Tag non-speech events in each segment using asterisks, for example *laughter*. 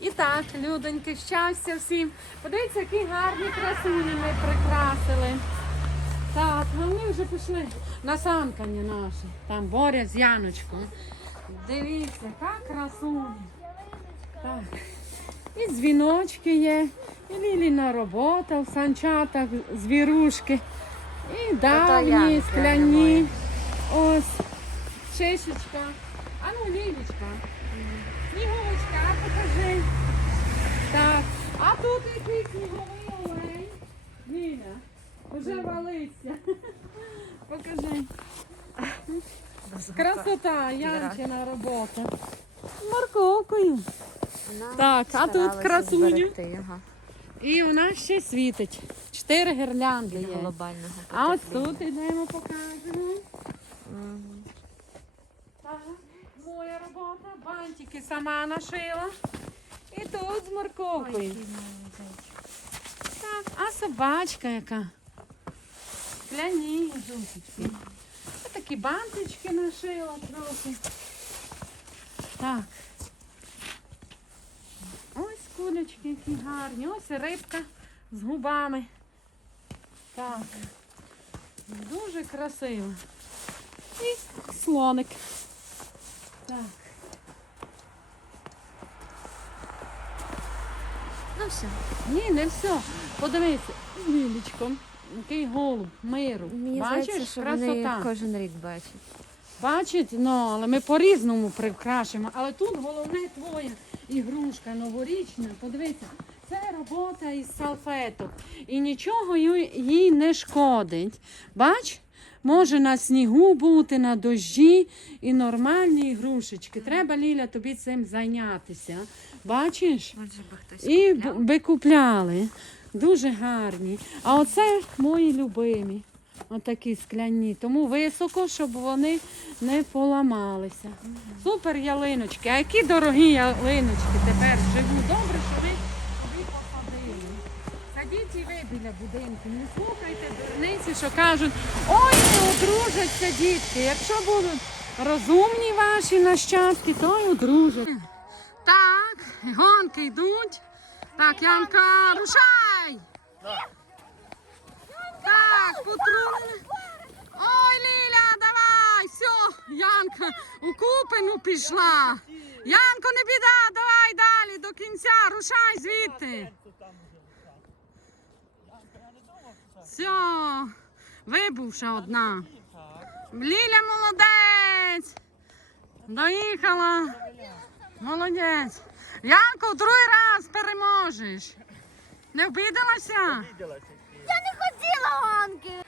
І так, людоньки, щастя всім. Подивіться, які гарні красуні ми прикрасили. Так, а ми вже пішли на санкання наше. Там Боря з Яночкою. Дивіться, яка красуня. Так. І дзвіночки є, і Ліліна робота в санчатах, звірушки, і давні, скляні. Ось, чешечка. А ну, Лілічка. Сніговочка, покажи. Так, а тут який сніговий олень. Ніна, вже валиться. *laughs* Покажи. Красота, Янчина робота. З морковкою. Так, а тут красуня. І у нас ще світить. Чотири гірлянди є. глобального. А ось тут йдемо, покажемо. Так, моя робота. Бантики сама нашила. І тут з морковкою. Так, а собачка яка? Скляні зусочки. Ось такі бантички нашила трохи. Так. Ось кулечки які гарні. Ось рибка з губами. Так. Дуже красиво. І слоник. Так. Ну все. Ні, не все. Подивися, Лілічко, який голуб, миру. Мені Бачиш, здається, що красота. вони кожен рік бачать. Бачить, ну, але ми по-різному прикрашимо. Але тут головне твоя ігрушка новорічна. Подивися, це робота із салфеток. І нічого їй не шкодить. Бач? Може на снігу бути, на дощі і нормальні ігрушечки. Треба, Ліля, тобі цим зайнятися. Бачиш? І б- би купляли. Дуже гарні. А оце мої любимі. Отакі скляні. Тому високо, щоб вони не поламалися. Супер ялиночки. А які дорогі ялиночки тепер живуть. Добре, що ви. Садіть і ви біля будинку. Не слухайте дурниці, що кажуть, ой, не одружаться дітки. Якщо будуть розумні ваші нащадки, то й одружаться. Так, гонки йдуть. Так, Янка, рушай! Так, потрунили. Ой, Ліля, давай, все, Янка у купину пішла. Янко, не біда, давай далі до кінця, рушай звідти. Все, вибувша одна. Ліля молодець. Доїхала. Молодець. Янко, другий раз переможеш. Не обідалася? Я не хотіла гонки.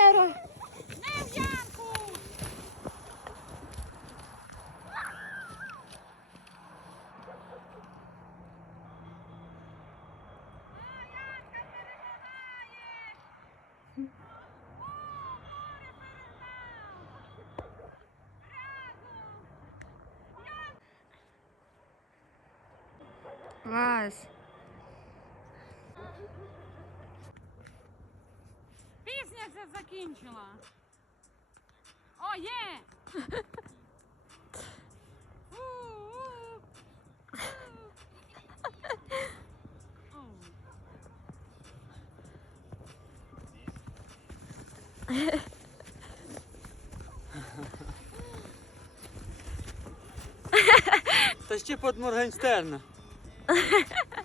Чого ви таке робите? Не в Янку! Клас. Пісня це закінчила. О, є! Та ще під Моргенштерна.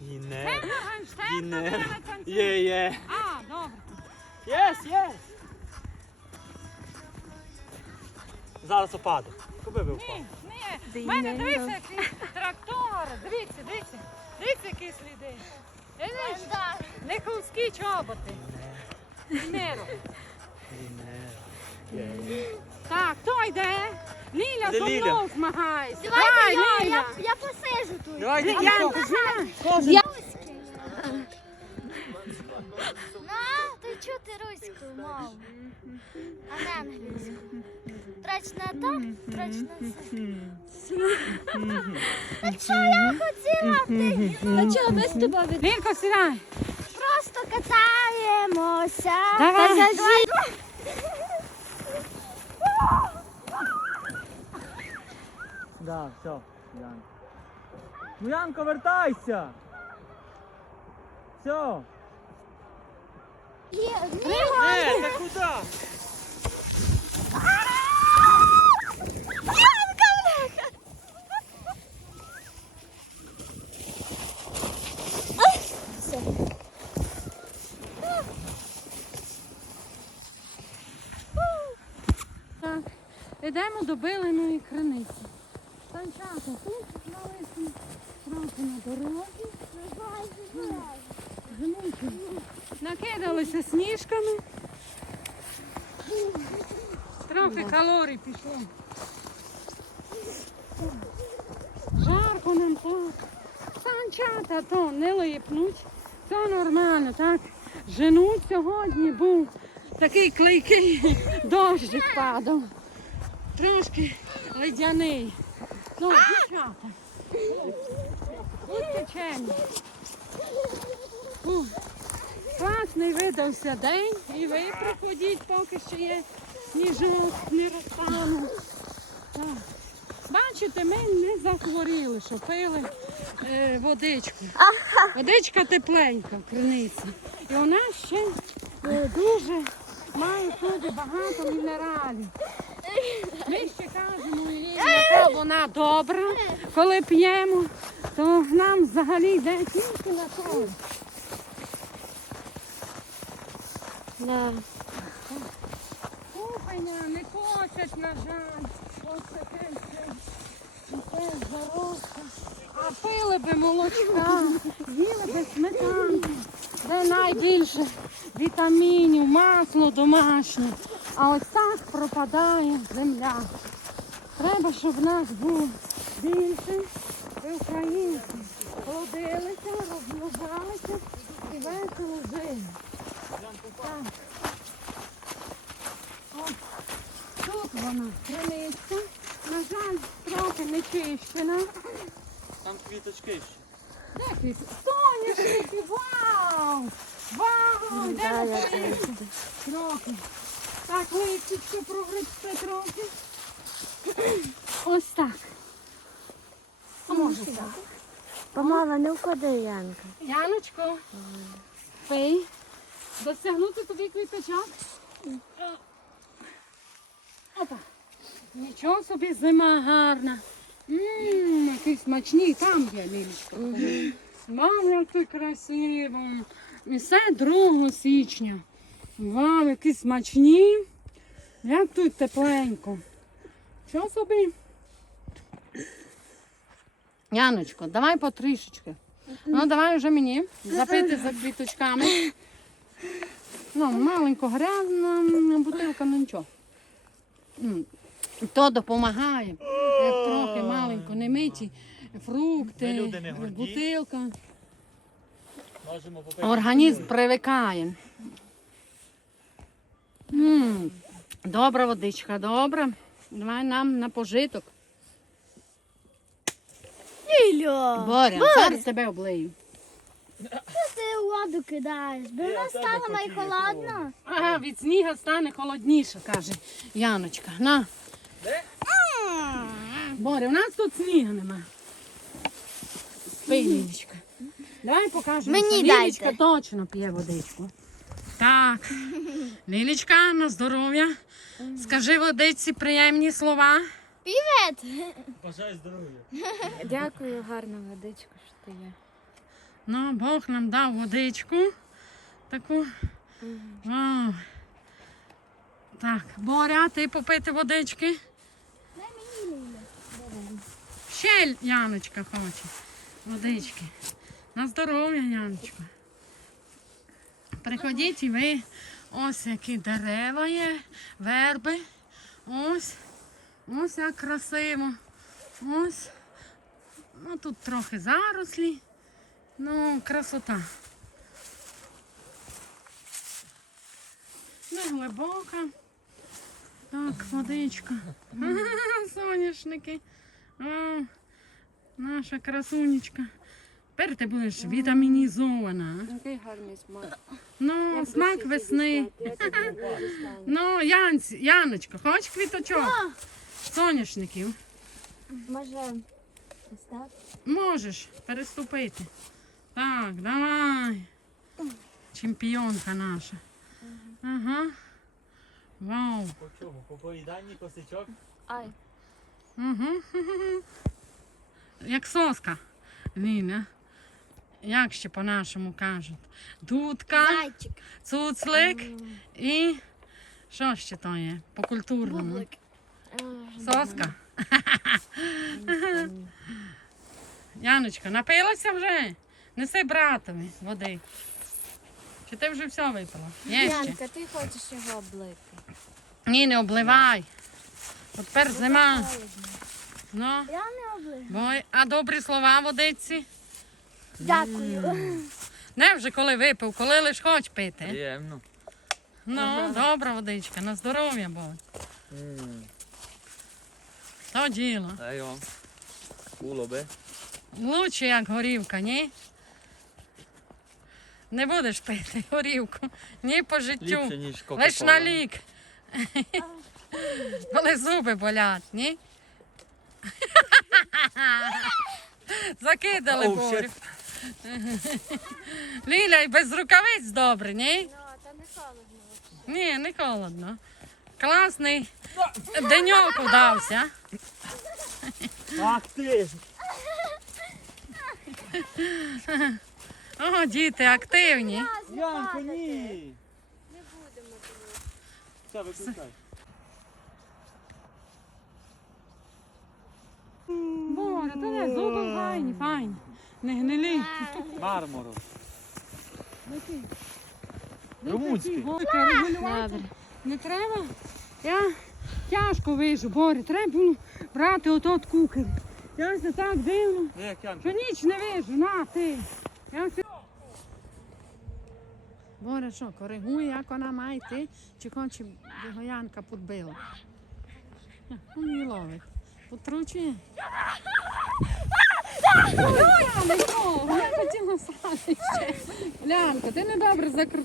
Гіне. Моргенштерн Гіне. Є, є. А, добре. Єс, єс. Зараз опаду. Куди ви впав? Ні, ні. В мене дивіться, який трактор. Дивіться, дивіться. Дивіться, які сліди. Видиш? Не хлопські чоботи. Миро. Так, хто йде? Ліля, Де зо Ліля? мною змагається. Давайте Давай, я, Ліля. я, я посижу тут. Давай, Я- йди, я- пішов. Чути руську мову? А не Тречна так, тречна це. А що я хотіла ти? А чого без тебе від... Лінко, сідай. Просто катаємося. Давай. Да, все, Ян. Ну, Янко, вертайся! Все. Є, та куди? Так, йдемо до биленої криниці. Санчата, тут налисні трохи на дорозі. Накидалися сніжками. Трохи калорій пішло. Жарко нам так. Санчата то не липнуть. Це нормально, так. Женуть сьогодні був такий клейкий дощик падав. Трошки ледяний. Ну, дівчата. Будьте чемні. Класний видався день і ви проходіть, поки ще є сніжок, не розтанув. Бачите, ми не захворіли, що пили е, водичку. Водичка тепленька в криниці. І у нас ще е, дуже має собі багато мінералів. Ми ще кажемо яка вона добра, коли п'ємо, то нам взагалі йде тільки на то. Да. Кухання не хочуть, на жаль. Ось таке все. Це заросте. А пили би молочка, їли би сметанки, де найбільше вітамінів, масло домашнє. А ось так пропадає земля. Треба, щоб в нас було більше. Ви українці плодилися, розмножалися і весело жили. Так. Ось тут вона криниця. На жаль, трохи не чищена. Там квіточки ще. Де квіт? Соняшники, вау! Вау! Де ви? Трохи. Так, листячко прогребсте трохи. Ось так. А може так? Помала, не вклади, Янка. Яночко, пий. Досягнути тобі квіточок. Опа. Нічого собі зима гарна. Ммм, які смачні, там є як це красиво. І все 2 січня. Вау, які смачні. Як тут тепленько. Що собі? Яночко, давай потрішечки. Ну, давай вже мені запити за квіточками. Ну, маленько грязна бутилка, ну нічого. То допомагає. Як трохи маленько не миті, фрукти, Ми люди не горді. бутилка. Можемо попити. Організм привикає. М, Добра водичка, добра. Давай нам на пожиток. Ілля, Боря, зараз тебе облию. Воду кидаєш? Я вона стала хотів найхолодна. Ага, від сніга стане холодніше, каже Яночка. На. Де? Боря, у нас тут снігу нема. Пий, Лілічка. Давай покажемо. Мені що дайте. Точно п'є водичку. Так. *laughs* Лілічка, на здоров'я. Скажи водичці приємні слова. Привіт! Бажаю здоров'я. *laughs* Дякую, гарна водичка, що ти є. Ну, Бог нам дав водичку. Таку. Вау. Так, Боря, ти попити водички? Ще Яночка хоче. Водички. На здоров'я, Яночка. Приходіть і ви. Ось які дерева є, верби. Ось. Ось як красиво. Ось. Ну тут трохи зарослі. Ну, красота. Не глибока. Так. Водичка. Соняшники. О, наша красунечка. Тепер ти будеш вітамінізована. Який гарний смак. Ну, смак весни. Ну, Янць, Яночко, хочеш квіточок? Соняшників. Може? Можеш переступити. Так, давай. Чемпіонка наша. Ага. Вау. По чому? По поїданні косичок? Ай. Угу. Як соска. Ліля. Як ще по-нашому кажуть? Дудка, Зайчик. цуцлик і що ще то є? По-культурному. Бублик. Соска. Яночка, напилася вже? Неси братові води. Чи ти вже все випила? Є ще? Янка, ти хочеш його облити. Ні, не обливай. От тепер зима. Холодно. Ну, Я не оближу. бо, а добрі слова водиці? Дякую. Не вже коли випив, коли лиш хоч пити. Приємно. Ну, добра водичка, на здоров'я було. То діло. Дай вам. Куло би. Лучше як горівка, ні? Не будеш пити *laughs* горівку, ні по життю. Ліпше, ніж кока Лиш на лік. *laughs* Коли зуби болять, ні? *laughs* Закидали Oh, борю. Ліля, і без рукавиць добре, ні? Та не холодно. Ні, не холодно. Класний деньок удався. Ах ти! О, діти активні. Янко, ні! Не будемо. Все, виключай. Боря, та не, зуби файні, файні. Не гнилі. Мармуру. Не Румунський. регулювати Добре. Не треба. Я тяжко вижу, Боря. Треба було брати отот кукер. Я це так дивно. Що ніч не вижу, на ти. Я все... Що, коригує, як вона має йти, чи конче його Янка підбила. Її ловить. Потручує. Лянка, ти недобре закрутила.